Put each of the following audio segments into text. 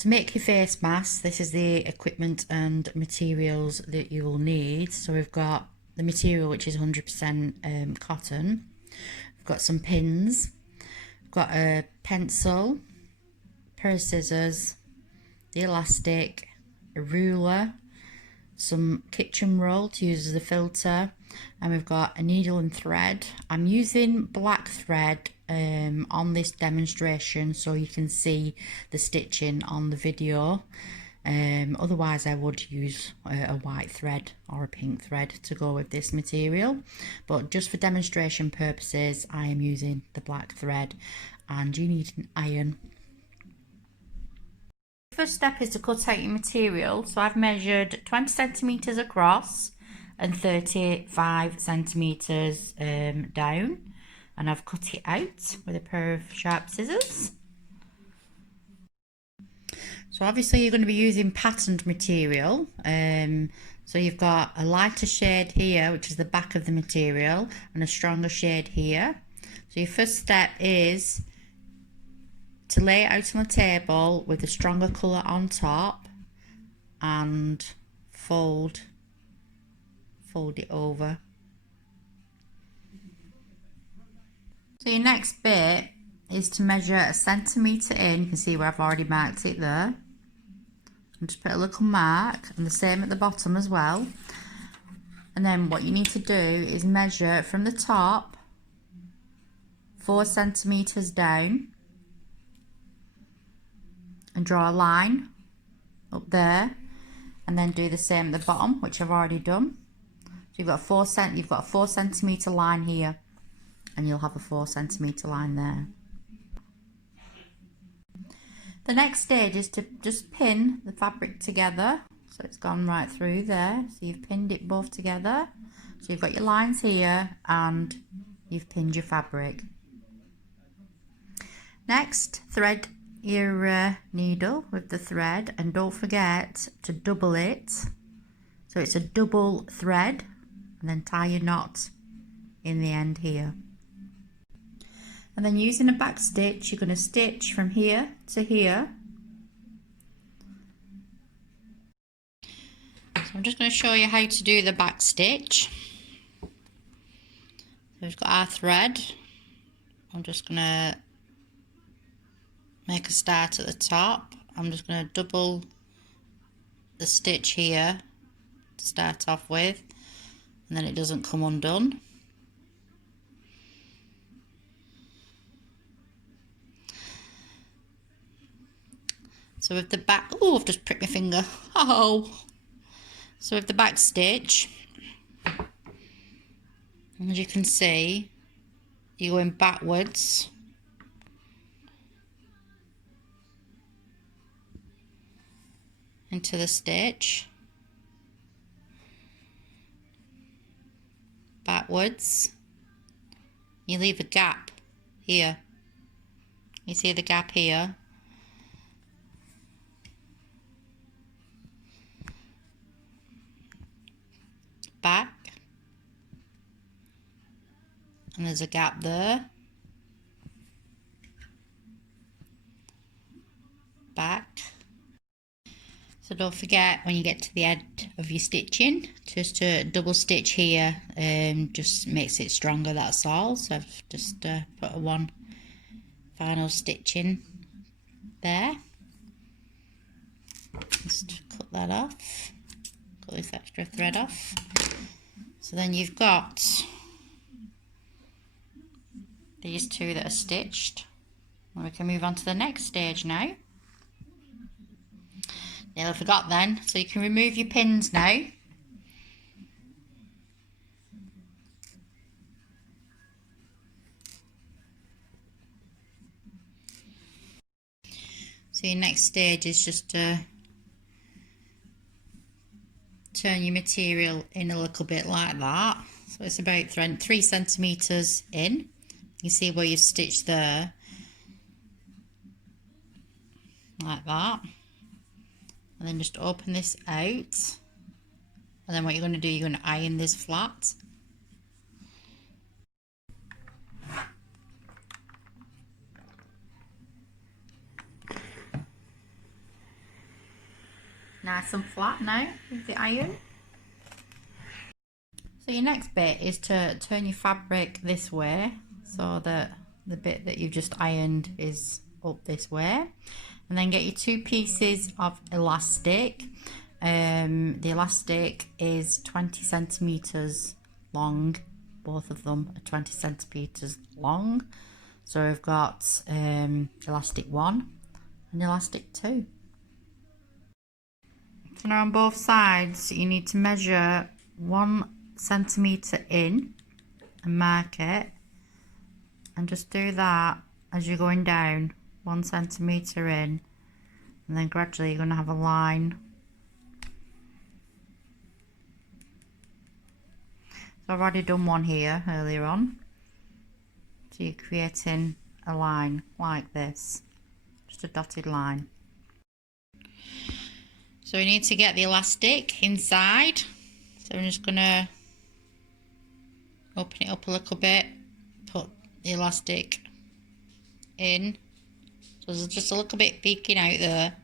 To make your face mask, this is the equipment and materials that you will need. So we've got the material, which is 100% cotton. We've got some pins. We've got a pencil, a pair of scissors, the elastic, a ruler, some kitchen roll to use as a filter, and we've got a needle and thread. I'm using black thread on this demonstration so you can see the stitching on the video. Otherwise I would use a white thread or a pink thread to go with this material, but just for demonstration purposes I am using the black thread, and you need an iron. First step is to cut out your material. So I've measured 20 centimeters across and 35 centimeters down, and I've cut it out with a pair of sharp scissors. So obviously you're going to be using patterned material. So you've got a lighter shade here, which is the back of the material, and a stronger shade here. So your first step is to lay it out on the table with a stronger colour on top and fold it over. So your next bit is to measure a centimetre in. You can see where I've already marked it there. And just put a little mark, and the same at the bottom as well. And then what you need to do is measure from the top 4 centimetres down and draw a line up there, and then do the same at the bottom, which I've already done. So you've got a 4 centimetre line here, and you'll have a 4 centimetre line there. The next stage is to just pin the fabric together, so it's gone right through there. So you've pinned it both together, so you've got your lines here and you've pinned your fabric. Next, thread your needle with the thread, and don't forget to double it, so it's a double thread, and then tie your knot in the end here. And then using a back stitch, you're going to stitch from here to here. So I'm just going to show you how to do the back stitch. So we've got our thread. I'm just going to make a start at the top. I'm just going to double the stitch here to start off with, and then it doesn't come undone. So with the back, oh, I've just pricked my finger. Oh! So with the back stitch, as you can see, you're going backwards into the stitch, backwards. You leave a gap here. You see the gap here? Back, and there's a gap there, back. So don't forget, when you get to the end of your stitching, just to double stitch here, just makes it stronger, that's all. So I've just put one final stitch in there. Just cut that off, cut this extra thread off. So then you've got these two that are stitched, and we can move on to the next stage now. Nearly forgot then, so you can remove your pins now. So your next stage is just to turn your material in a little bit like that. So it's about 3 centimeters in. You see where you've stitched there, like that, and then just open this out, and then what you're going to do, you're going to iron this flat. nice and flat now with the iron. So your next bit is to turn your fabric this way so that the bit that you've just ironed is up this way, and then get your 2 pieces of elastic. The elastic is 20 centimeters long, both of them are 20 centimeters long. So we've got elastic 1 and elastic 2. So now on both sides you need to measure 1 centimeter in and mark it, and just do that as you're going down, 1 centimeter in, and then gradually you're going to have a line. So I've already done one here earlier on, so you're creating a line like this, just a dotted line. So we need to get the elastic inside, so I'm just going to open it up a little bit, put the elastic in, so there's just a little bit peeking out there,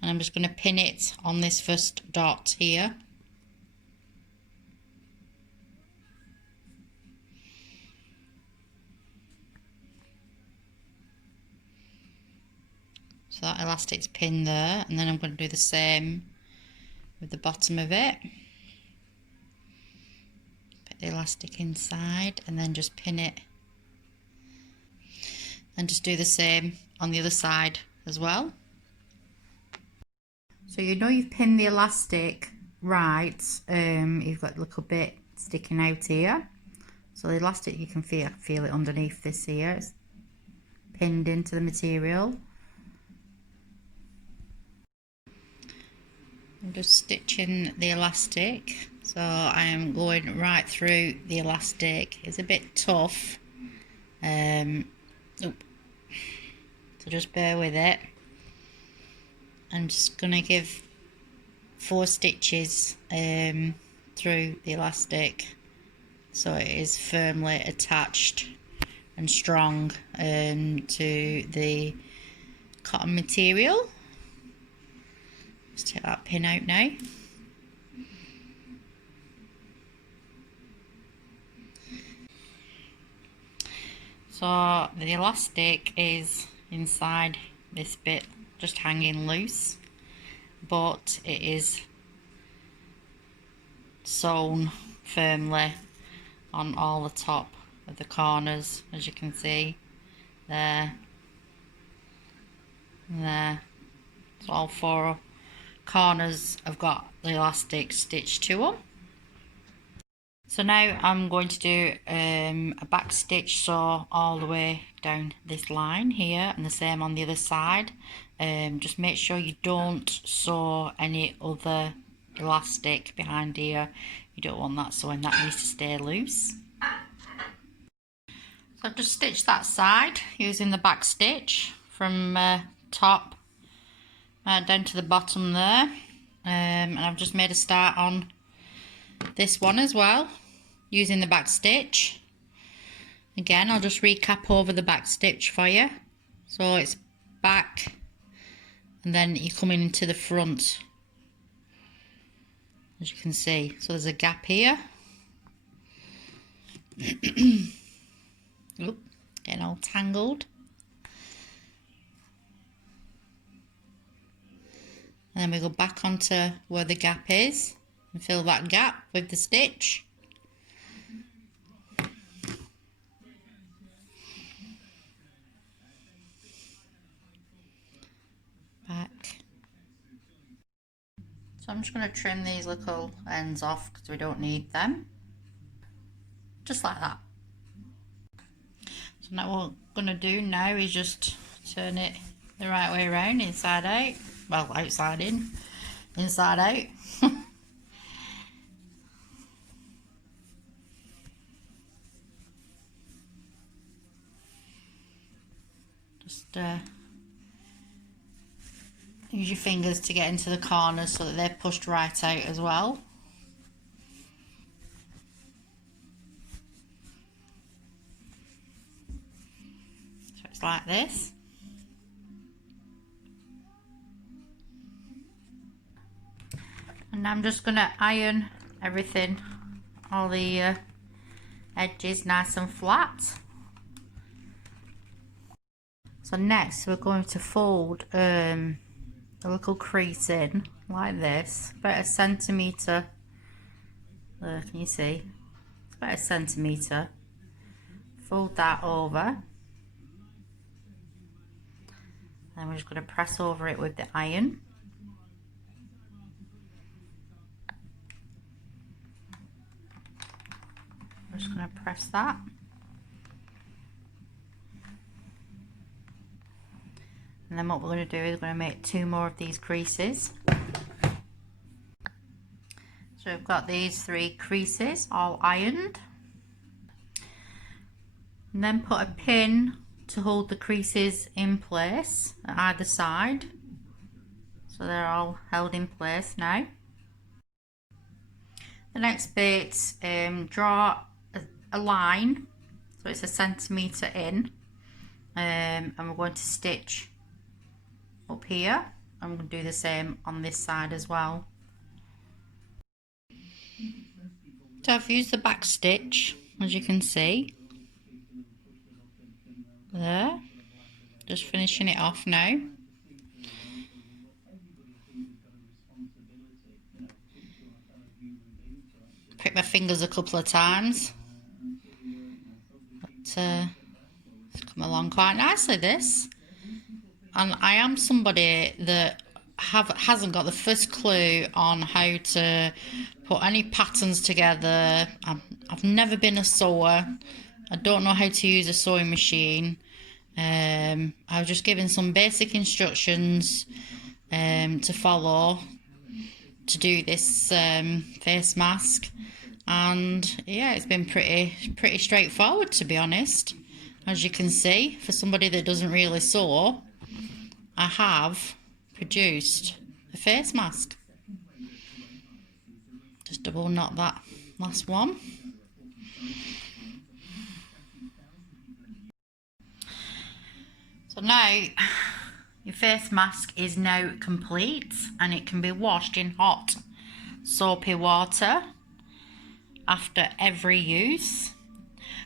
and I'm just going to pin it on this first dot here. So that elastic's pinned there, and then I'm going to do the same with the bottom of it. Put the elastic inside and then just pin it, and just do the same on the other side as well. So you know you've pinned the elastic right, you've got a little bit sticking out here. So the elastic, you can feel it underneath this here, it's pinned into the material. I'm just stitching the elastic, so I am going right through the elastic. It's a bit tough, so just bear with it. I'm just going to give 4 stitches through the elastic so it is firmly attached and strong to the cotton material. Just take that pin out now. So the elastic is inside this bit, just hanging loose, but it is sewn firmly on all the top of the corners, as you can see there and there. So all 4 corners have got the elastic stitched to them. So now I'm going to do a back stitch sew all the way down this line here, and the same on the other side. Just make sure you don't sew any other elastic behind here. You don't want that sewing, that needs to stay loose. So I've just stitched that side using the back stitch from top down to the bottom there, and I've just made a start on this one as well using the back stitch. Again, I'll just recap over the back stitch for you. So it's back and then you're coming into the front, as you can see. So there's a gap here. Oop, getting all tangled. And then we go back onto where the gap is and fill that gap with the stitch. Back. So I'm just going to trim these little ends off because we don't need them. Just like that. So now what we're going to do now is just turn it the right way around, inside out. Well, outside in, inside out. Just use your fingers to get into the corners so that they're pushed right out as well. So it's like this. And I'm just going to iron everything, all the edges nice and flat. So next we're going to fold a little crease in like this, about a centimetre. Can you see? It's about a centimetre. Fold that over. Then we're just going to press over it with the iron. We're just going to press that. And then what we're going to do is we're going to make 2 more of these creases. So we've got these 3 creases all ironed. And then put a pin to hold the creases in place at either side. So they're all held in place now. The next bit, draw a line, so it's a centimetre in, and we're going to stitch up here. I'm going to do the same on this side as well. So I've used the back stitch, as you can see. There. Just finishing it off now. Prick my fingers a couple of times. But it's come along quite nicely, this. And I am somebody that hasn't got the first clue on how to put any patterns together. I've never been a sewer. I don't know how to use a sewing machine. I was just given some basic instructions to follow to do this face mask, and yeah, it's been pretty straightforward, to be honest. As you can see, for somebody that doesn't really sew, I have produced a face mask. Just double knot that last one. So now your face mask is now complete, and it can be washed in hot soapy water after every use.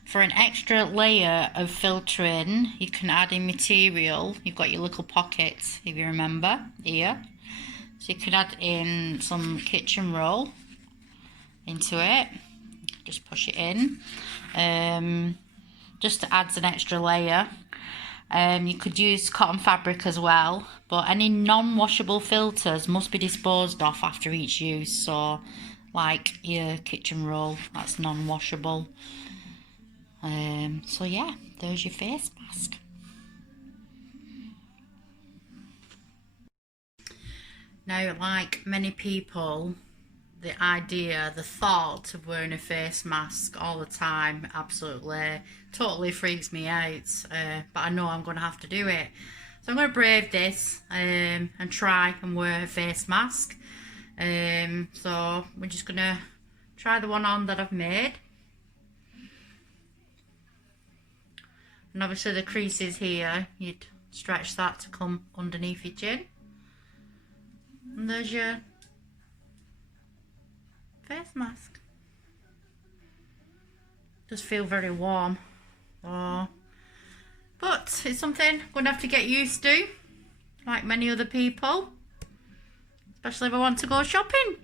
For an extra layer of filtering, you can add in material. You've got your little pockets, if you remember, here. So you can add in some kitchen roll into it. Just push it in. Just to add an extra layer. You could use cotton fabric as well, but any non-washable filters must be disposed of after each use. So like your kitchen roll, that's non-washable. So yeah, there's your face mask. Now, like many people, the idea, the thought of wearing a face mask all the time absolutely, totally freaks me out. But I know I'm going to have to do it. So I'm going to brave this and try and wear a face mask. So we're just going to try the one on that I've made. And obviously the creases here, you'd stretch that to come underneath your chin. And there's your face mask. Does feel very warm. Oh. But it's something I'm going to have to get used to, like many other people. Especially if I want to go shopping.